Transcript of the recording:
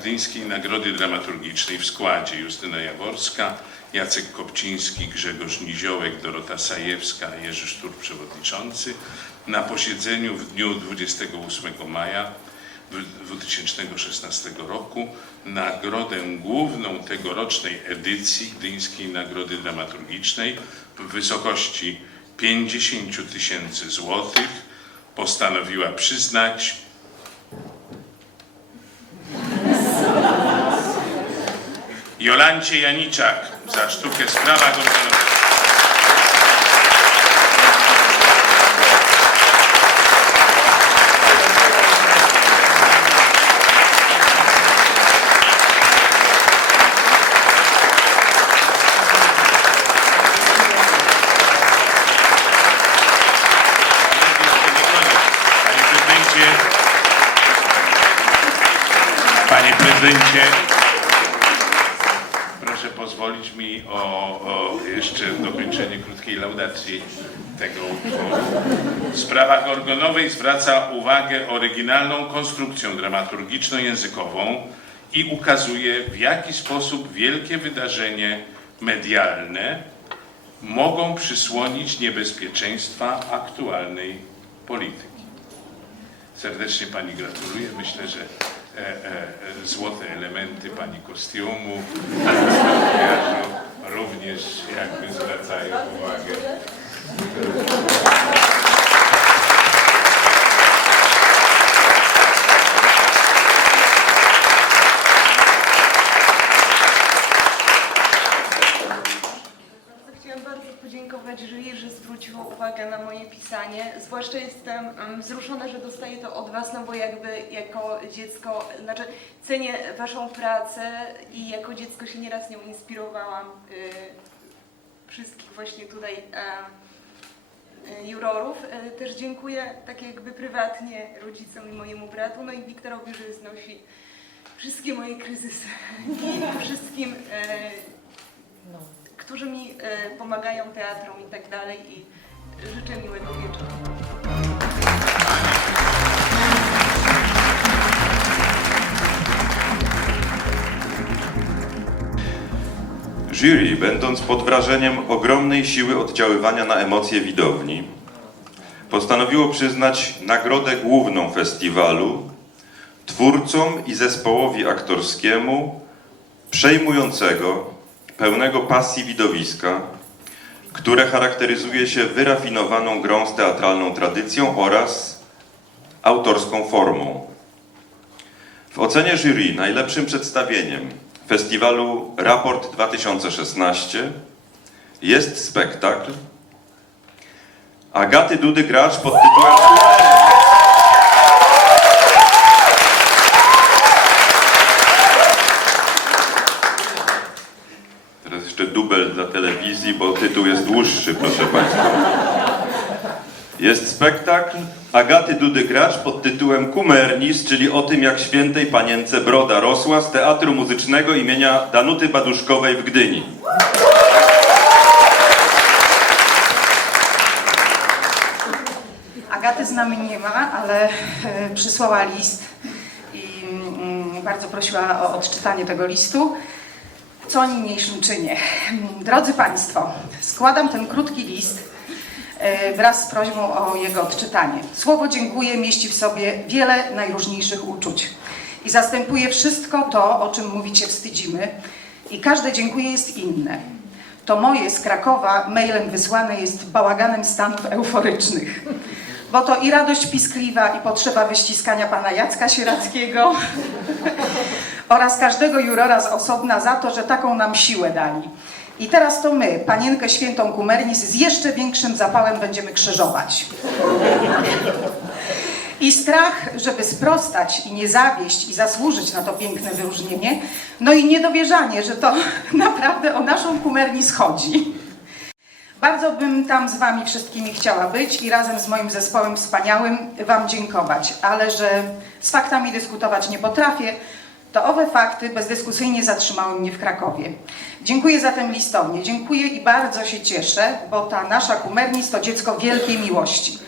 Gdyńskiej Nagrody Dramaturgicznej w składzie Justyna Jaworska, Jacek Kopciński, Grzegorz Niziołek, Dorota Sajewska, Jerzy Sztur przewodniczący. Na posiedzeniu w dniu 28 maja 2016 roku nagrodę główną tegorocznej edycji Gdyńskiej Nagrody Dramaturgicznej w wysokości 50 tysięcy złotych postanowiła przyznać Jolancie Janiczak za sztukę Sprawa Gorgonowa. Panie prezydencie, pozwolić mi o, o jeszcze dokończenie krótkiej laudacji tego utworu. Sprawa Gorgonowej zwraca uwagę oryginalną konstrukcją dramaturgiczno-językową i ukazuje, w jaki sposób wielkie wydarzenie medialne mogą przysłonić niebezpieczeństwa aktualnej polityki. Serdecznie Pani gratuluję. Myślę, że e, e, złote elementy Pani kostiumu, również jakby zwracają uwagę. Chciałam bardzo podziękować jury, że zwróciło uwagę na moje pisanie. Zwłaszcza jestem wzruszona, że dostaję to od Was, no bo jakby jako dziecko, znaczy cenię Waszą pracę i jako dziecko się nieraz nią inspirowałam. Y, wszystkich właśnie tutaj e, y, jurorów. E, Też dziękuję tak jakby prywatnie rodzicom i mojemu bratu, no i Wiktorowi, że znosi wszystkie moje kryzysy i wszystkim e, którzy mi e, pomagają teatrom i tak dalej i życzę miłego wieczoru. Jury, będąc pod wrażeniem ogromnej siły oddziaływania na emocje widowni, postanowiło przyznać nagrodę główną festiwalu twórcom i zespołowi aktorskiemu przejmującego, pełnego pasji widowiska, które charakteryzuje się wyrafinowaną grą z teatralną tradycją oraz autorską formą. W ocenie jury najlepszym przedstawieniem festiwalu Raport 2016 jest spektakl Agaty Dudy Gracz pod tytułem Teraz jeszcze dubel dla telewizji, bo tytuł jest dłuższy, proszę Państwa. Jest spektakl Agaty Dudy Gracz pod tytułem Kumernis, czyli o tym, jak świętej panience broda rosła z Teatru Muzycznego imienia Danuty Baduszkowej w Gdyni. Agaty z nami nie ma, ale e, przysłała list i mm, bardzo prosiła o odczytanie tego listu, co niniejszym czynię. Drodzy Państwo, składam ten krótki list e, wraz z prośbą o jego odczytanie. Słowo dziękuję mieści w sobie wiele najróżniejszych uczuć i zastępuje wszystko to, o czym mówicie wstydzimy i każde dziękuję jest inne. To moje z Krakowa mailem wysłane jest bałaganem stanów euforycznych. Bo to i radość piskliwa, i potrzeba wyściskania pana Jacka Sierackiego oraz każdego jurora z osobna za to, że taką nam siłę dali. I teraz to my, panienkę świętą Kumernis, z jeszcze większym zapałem będziemy krzyżować. I strach, żeby sprostać i nie zawieść i zasłużyć na to piękne wyróżnienie, no i niedowierzanie, że to naprawdę o naszą Kumernis chodzi. Bardzo bym tam z Wami wszystkimi chciała być i razem z moim zespołem wspaniałym Wam dziękować, ale że z faktami dyskutować nie potrafię, to owe fakty bezdyskusyjnie zatrzymały mnie w Krakowie. Dziękuję zatem listownie, dziękuję i bardzo się cieszę, bo ta nasza Kumernis to dziecko wielkiej miłości.